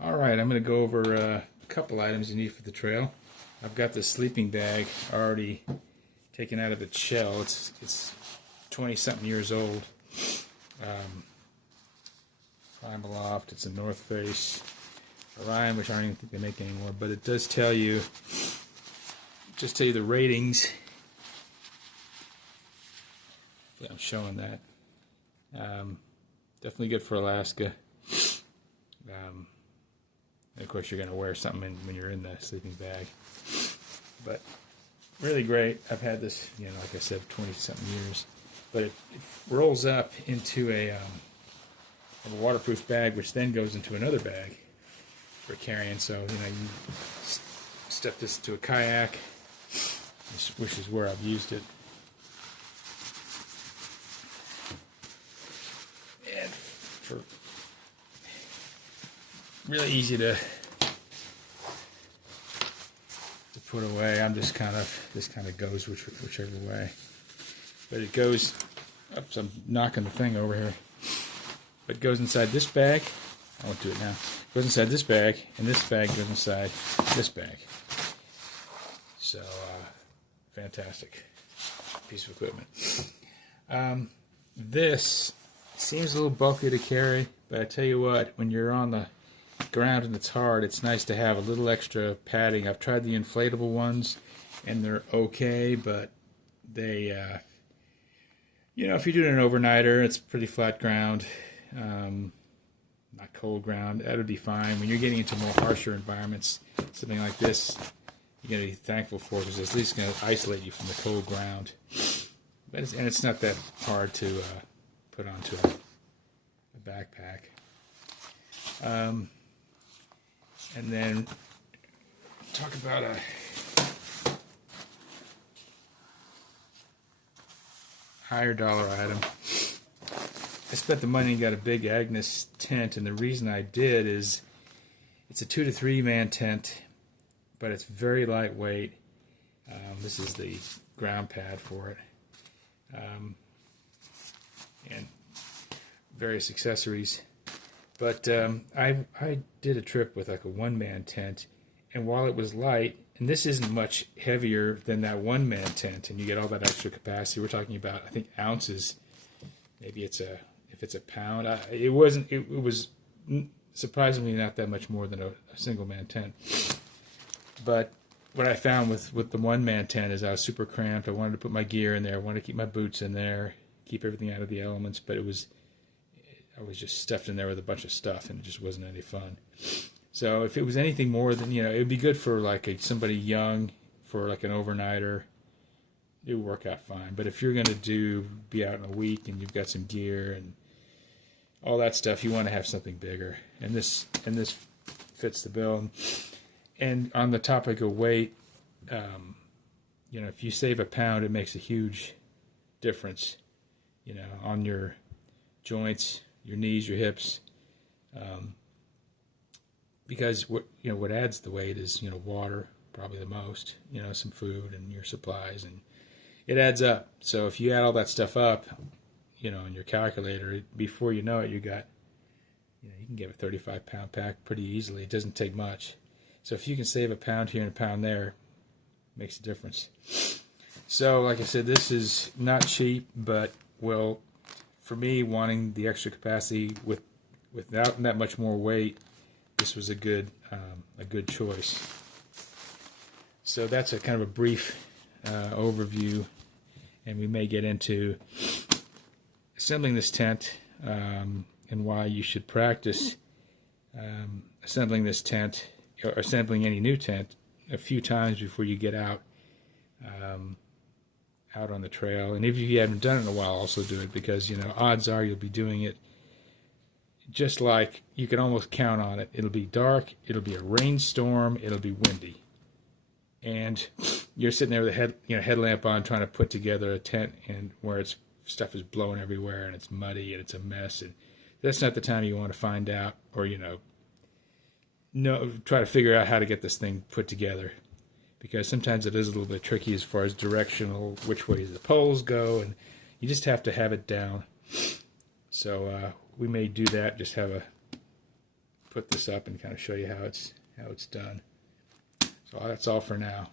Alright, I'm going to go over a couple items you need for the trail. I've got this sleeping bag already taken out of its shell. It's 20-something years old. Primaloft, it's a North Face. Orion, which I don't even think they make anymore, but it does tell you, the ratings. Yeah, I'm showing that. Definitely good for Alaska. And of course, you're going to wear something when you're in the sleeping bag. But really great. I've had this, like I said, 20-something years. But it rolls up into a waterproof bag, which then goes into another bag for carrying. So, you stuff this into a kayak, which is where I've used it. And for really easy to put away. I'm just this kind of goes whichever way. But it goes, oops, I'm knocking the thing over here. But it goes inside this bag. I won't do it now. It goes inside this bag, and this bag goes inside this bag. So, fantastic piece of equipment. This seems a little bulky to carry, but I tell you what, when you're on the ground and it's hard, it's nice to have a little extra padding. I've tried the inflatable ones, and they're okay, but they, if you're doing an overnighter, it's pretty flat ground, not cold ground, that would be fine. When you're getting into more harsher environments, something like this, you're going to be thankful for, because it's at least going to isolate you from the cold ground. But it's not that hard to put onto a backpack. And then talk about a higher dollar item. I spent the money and got a big Agnes tent, and the reason I did is it's a 2 to 3 man tent, but it's very lightweight. This is the ground pad for it, and various accessories. But I did a trip with like a 1-man tent, and while it was light, and this isn't much heavier than that 1-man tent, and you get all that extra capacity. We're talking about, I think, ounces. Maybe if it's a pound. It wasn't. It was surprisingly not that much more than a single-man tent. But what I found with the 1-man tent is I was super cramped. I wanted to put my gear in there. I wanted to keep my boots in there, keep everything out of the elements, but I was just stuffed in there with a bunch of stuff, and it just wasn't any fun. So if it was anything more than, it would be good for like somebody young, for like an overnighter. It would work out fine. But if you're going to be out in a week and you've got some gear and all that stuff, you want to have something bigger. And this fits the bill. And on the topic of weight, if you save a pound, it makes a huge difference, on your joints, your knees, your hips, because what adds the weight is water, probably the most, some food and your supplies, and it adds up. So if you add all that stuff up, in your calculator, before you know it, you can get a 35-pound pack pretty easily. It doesn't take much. So if you can save a pound here and a pound there, it makes a difference. So like I said, this is not cheap, but for me, wanting the extra capacity without that much more weight, this was a good choice. So that's a kind of a brief overview, and we may get into assembling this tent and why you should practice assembling this tent or assembling any new tent a few times before you get out on the trail. And if you haven't done it in a while, also do it, because odds are you'll be doing it just like you can almost count on it. It'll be dark, it'll be a rainstorm, it'll be windy, and you're sitting there with a headlamp on, trying to put together a tent, and where stuff is blowing everywhere and it's muddy and it's a mess. And that's not the time you want to find out, or try to figure out how to get this thing put together, because sometimes it is a little bit tricky as far as directional, which way the poles go, and you just have to have it down. So we may do that, just put put this up and kind of show you how it's done. So that's all for now.